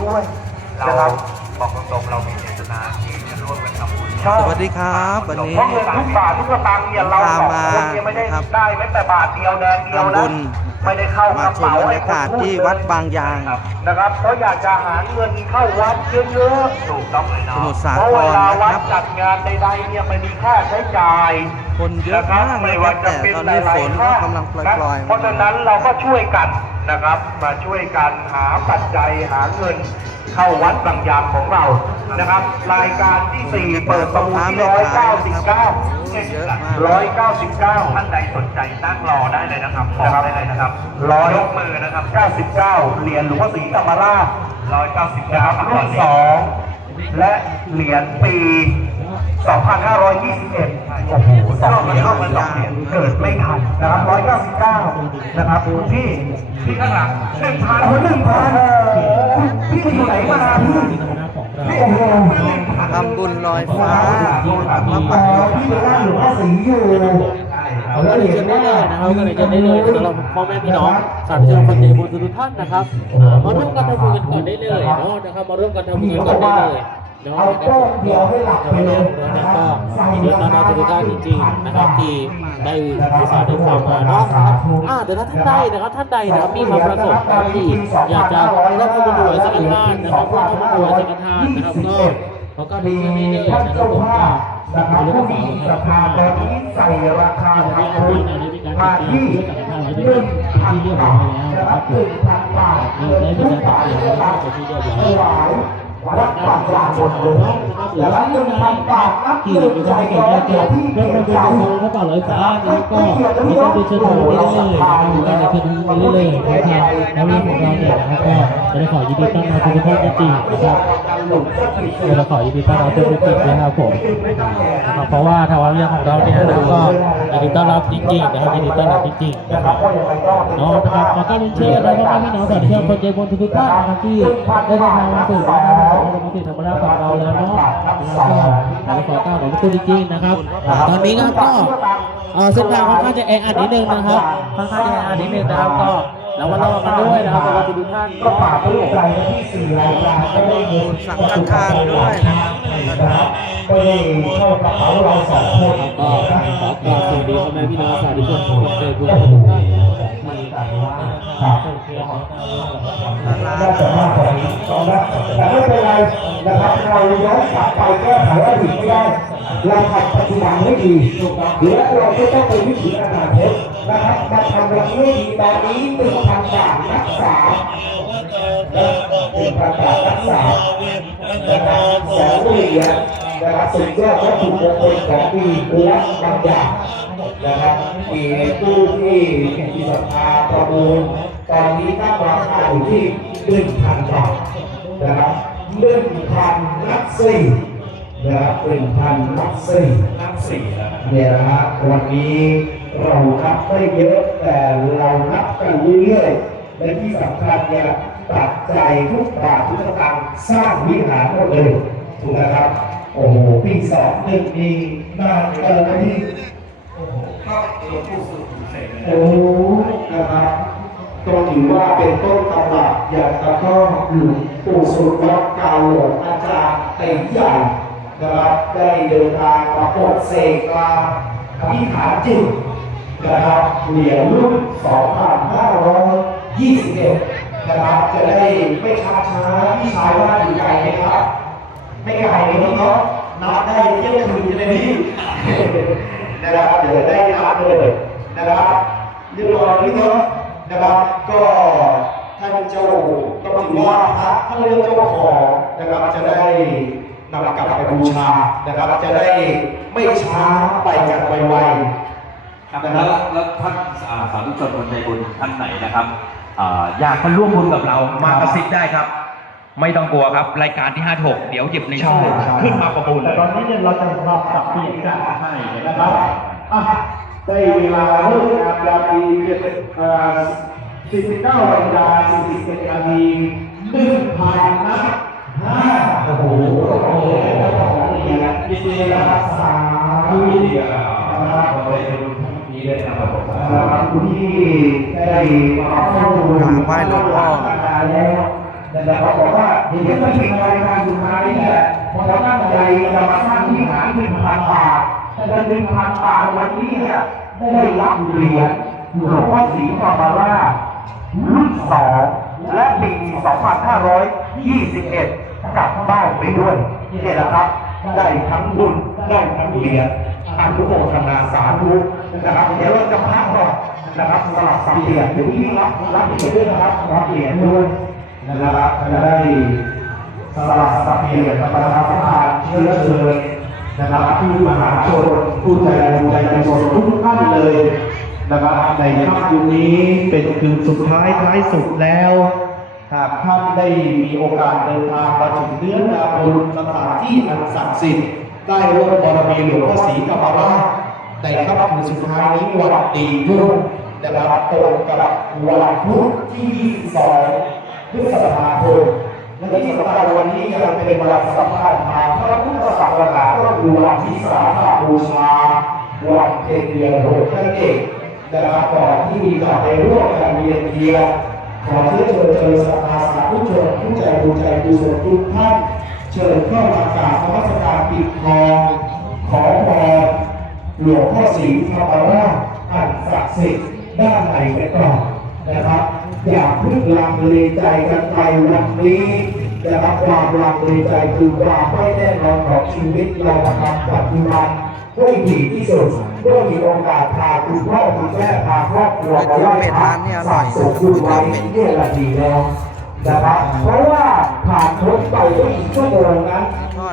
ด้วยเรานะครับ บอกตรงๆเรามีเจตนาที่จะร่วมกันทำบุญใช่สวัสดีครับวันนี้ เพราะเงินทุกบาททุกสตางค์เนี่ยเราสองคนเนี่ยไม่ได้ครับได้แม้แต่บาทเดียวแดงเดียวทำนะบุญ ไม่ได้เข้ากมาระชมเป๋าบรรยากาศที่วัดบางยาง นะครับเพราะอยากจะหาเงินเข้าวัดเยอะถูกต้องเลยสเนาะมุทรสาๆเพคราะเวรลานะวัดครับ จัดงานใดๆเนี่ยมันมีค่าใช้จ่ายคนเยอะมากนะครับแต่ตอนนี้ฝนก็กำลังปล่อยๆเพราะฉะนั้นเราก็ช่วยกัน นะครับ มาช่วยกันหาปัจจัยหาเงินเข้าวัดบางยางของเรานะครับ รายการที่ 4 เปิดประมูลที่ร้อยเก้าสิบเก้าเยอะมากร้อยเก้าสิบเก้าท่านใดสนใจนั่งรอได้เลยนะครับบอกได้เลยนะครับร้อยยกมือนะครับเก้าสิบเก้าเหรียญหลวงพ่อศรีธรรมราชร้อยเก้าสิบนะเก้าครับรุ่นสองและเหรียญปี 2521 โอ้โหสองเหรียญสองเหรียญเกิดไม่ทันนะครับ 199 นะครับที่ที่ข้างหลังหนึ่งพันหนึ่งพันพี่อยู่ไหนมาพี่พี่โอ้โหทำบุญลอยฟ้าพระอ๋ปัอกดอกพี่ไปว่าหลวงพ่อศรีอยู่เราก็เลยนได้เลยนะครับก็เลยนได้เลยสำหรับพ่อแม่พี่น้องสาธุชนคนใจบุญทุกท่านนะครับอ่ามาร่วมกันทำบุญกันก่อนได้เลยเนาะนะครับ มาร่วมกันทำบุญกันก่อนได้เลย เนาะเอาโป้งเดียวให้หลับไปเลยก็ยินดีต้อนรับทุกท่านจริงๆนะครับที่ได้อุตส่าห์ได้ฟังมาเนาะนะครับอ่าเดี๋ยวถ้าท่านใดนะครับท่านใดนะครับมีความประสงค์นะครับที่อยากจะร่วมทำบุญด้วยสังฆทานนะครับร่วมทำบุญด้วยสังฆทานนะครับก็เขาก็มีชื่อนี้เลยท่านนะครัเจ้าบผมภาพนะครับผู้มีศรัทธาตอนนี้ใส่ราคาทำบุญมาที่หนึ่งพันบาทนะครับหนึ่งพันบาทเงินทุกบาททุกบาทถวาย วัดปากยากหมดเลยแล้วหนึ่งพันบาทนับหนึ่งใจแก่เกียรติที่เกียรติใจถ้าเปล่าร้อยฟ้าแล้วก็มีการไปเชิญชวนี้ได้เลยนะครับอยู่กันในเชิญทางนี้ได้เลยนะครับแล้วเรื่องของเราเนี่ยนะครับก็จะได้ขอยินดีต้อนรับทุกท่านจริงๆนะครับ จะขอยินดีต้อนรับทุกท่านนะครับผมนะครับเพราะว่าทางวัดเรียนของเราเนี่ยนะครับก็ยินดีต้อนรับจริงๆนะครับยินดีต้อนรับจริงๆนะครับเนาะนะครับแล้วก็เรียนเชิญนะครับพี่น้องสาธุชนคนใจบุญทุกท่านนะครับที่ได้เดินทางมาสู่นะครับมาสู่ธรรมราชของเราแล้วเนาะแล้วก็ขอกล่าวขอบคุณจริงๆนะครับ ตอนนี้ก็เส้นทางค่อนข้างจะแออัดนิดนึงนะครับค่อนข้างจะแออัดนิดนึงนะครับก็ ระวังระวังกันด้วยนะครับสำหรับทุกท่านก็ฝากผู้ใจที่สี่รายการก็ได้บุญสังฆทานด้วยนะครับนะครับก็ได้เข้ากระเป๋าเราสองคนก็ขอกราบสวัสดีพ่อแม่พี่น้องสาธุชนทุกคนทุกทุกท่านน่าจะมากกว่านี้นะแต่ไม่เป็นไรนะครับเราย้อนกลับไปแก้ไขอดีตไม่ได้เราทำปัจจุบันให้ดีและเราก็ต้องไปวิถีอนาคตนะครับมา ทำเราให้ดีตอนนี้หนึ่งพันบาทรักษาหนึ่งพันบาทรักษานะครับแสนเหรียญนะครับสุดยอดวัตถุมงคลของปีและบางอย่างนะครับมีตู้ที่มีศรัทธาประมูลตอนนี้ตั้งราคาอยู่ที่หนึ่งพันบาทนะครับหนึ่งพันนับสี่นะครับหนึ่งพันนับสี่นั่งสี่เนี่ยนะฮะวันนี้ เรานับไม่เยอะแต่เรานับกันเรื่อยๆและที่สำคัญเนี่ยตัดใจทุกบาททุกสตางค์สร้างวิหารหมดเลยถูกไหมครับ โอ้โหปีสองหนึ่งมีนานเกินนะพี่โอ้นะครับก็ถือว่าเป็นต้นตำรับอย่างตะก้อหลวงปู่สุดวัดกาหลวงอาจารย์เต็มใหญ่นะครับได้เดินทางมาปลดเสกมาอธิษฐานจิต นะครับเหรียญรุ่น 2521 นะครับ จะได้ไม่ช้าช้าพี่ชายว่าอยู่ไกลไหมครับ ไม่ไกลเลยเนาะนับได้เที่ยงคืนจะได้พี่นะครับเดี๋ยวได้รับเลยนะครับเรียบร้อยนี่เนาะนะครับก็ท่านเจ้าก็ถือว่าพระท่านเรื่องเจ้าของนะครับจะได้นำกลับไปบูชานะครับ จะได้ไม่ช้าไปกันไวครับ แล้วแล้วท่านสาธุชนคนใจบุญท่านไหนนะครับอ่าอยากมาร่วมบุญกับเรามากระซิบได้ครับ ไม่ต้องกลัวครับ รายการที่ 56 เดี๋ยวหยิบในช่องขึ้นมาประมูลเแต่ตอนนี้เนี่ยเราจะปรับสับเปลี่ยนกันให้นะครับอะได้เวลาเริ่มงานยามดีเจ็ดเอ่า19นาสิกา41นาที1,000นัด5 กราบไหว้หลวงพ่อแล้วนะครับบอกว่าเดี๋ยวจะถึงรายการสุดท้ายนี่แหละพอเราตั้งใจจะมาสร้างที่หาหนึ่งพันบาทแต่หนึ่งพันบาทวันนี้เนี่ยได้รับเหรียญหลวงพ่อศรีธรรมรารุ่นสองและปี 2521 กลับบ้านไปด้วยนี่แหละครับ ได้ทั้งบุญได้ทั้งเหรียญอนุโมทนาสาธุนะครับ เดี๋ยวเราจะพักก่อน นะครับสลับสับเหรียญเดี๋ยวพี่รับรับเหรียญด้วยนะครับรับเหรียญด้วยนะครับจะได้สลับสับเหรียญประชาสัมพันเชื้อเชิญนะครับผู้มหาชนผู้ใจบุญใจกุศลทุกท่านเลยนะครับในค่ำคืนนี้เป็นคืนสุดท้ายท้ายสุดแล้วหากท่านได้มีโอกาสเดินทางมาถึงเนื้อนาบุญสถานที่อันศักดิ์สิทธิ์ได้ร่วมบารมีหลวงพ่อศรีกรรมราชในค่ำคืนสุดท้ายนี้วันดีรุ่ง นะครับตรงกับวันพุธที่ 22 พฤษภาคมและที่สำคัญวันนี้ยังเป็นวันสำคัญทางพระพุทธศาสนาก็คือวันวิสาขบูชาวันเพ็ญเดือนหกนั่นเองนะครับก่อนที่จะไปร่วมกันเวียนเทียนขอเชิญชิญเชิญสภาสาธุชนผู้ใจบุญใจกุศลทุกท่านเชิญเข้ามากราบนมัสการปิดทองขอพรหลวงพ่อศรีธรรมราชอันศักดิ์สิทธิ์ ด้านในกันก่อนนะครับ อย่าเพึ่งลังเลใจกันไปวันนี้นะครับความลังเลใจคือความไม่แน่นอนของชีวิตเราทำปัจจุบันให้ดีที่สุดเพื่อมีโอกาสพาคุณพ่อคุณแม่พาครอบครัวมาไหว้พระสะสมบุญไว้เนี่ยละดีแล้วนะครับเพราะว่าผ่านพ้นไปไม่กี่ชั่วโมงนั้น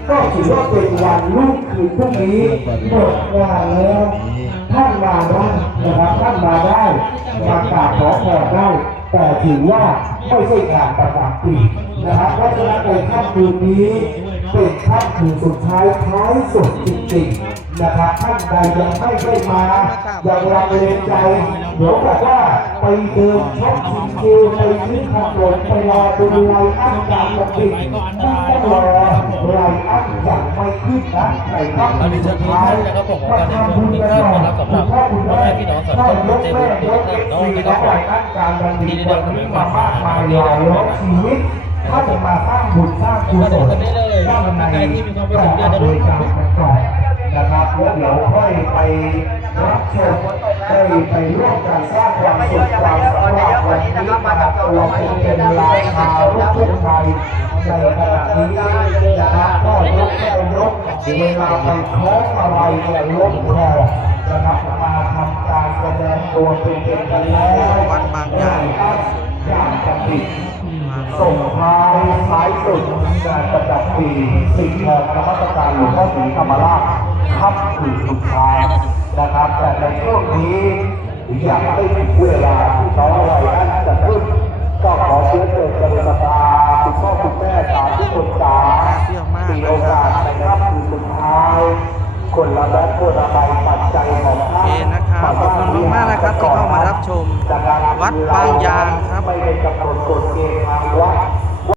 ก็ถือว่าเป็นวันรุ่งคืนพรุ่งนี้หมดงานแล้วท่านมาได้นะครับท่านมาได้มากราบขอพรได้ แต่ ถือว่าไม่ใช่การประจำปีนะครับเพราะฉะนั้นในค่ำคืนนี้เป็นค่ำคืนสุดท้ายท้ายสุดจริงๆนะครับท่านใดยังไม่ได้มายังลังเลใจเดี๋ยวบอกว่าไปเดินช็อปชิมเจไปซื้อขนมไปรอดูไลน์อันการปกติไม่ต้องรอไลน์ อันอย่างไม่ขึ้นนะในค่ำคืนสุดท้ายแล้วก็ผมก็จะมีทุกท่านนะครับสำหรับพ่อแม่พี่น้องสัตว์ทุกใจบุญทุกท่านเนาะนะครับผมที่ได้เดินทางมามากมายหลายร้อยชีวิตถ้าจะมาสร้างบุญสร้างกุศลกันได้เลยสร้างในใครที่มีความประสงค์อยกจะบร่วมริจาคกันก่อนนะครับแล้วเดี๋ยวค่อยไปรับชมได้ไปร่วมกันสร้างความสุขความสำราญวันนี้นะครับ เราเป็นราชาลูกทุ่งไทยในขณะนี้นะครับก็ยกแก้วยกเวลาไปคล้องอะไรเนี่ยลบคอนะครับมาทำการแสดงตัวเป็นๆกันแล้ววัดบางใหญ่อย่างกติส่งท้ายท้ายสุดงานประจำปีสิ่งของนมัสการหลวงพ่อศรีธรรมราชค่ำคืนสุดท้ายนะครับแต่ในช่วงนี้อยากให้ถึงเวลาที่น้องวัยนั้นจะขึ้น ก็ขอเชิญเชิญกรุณา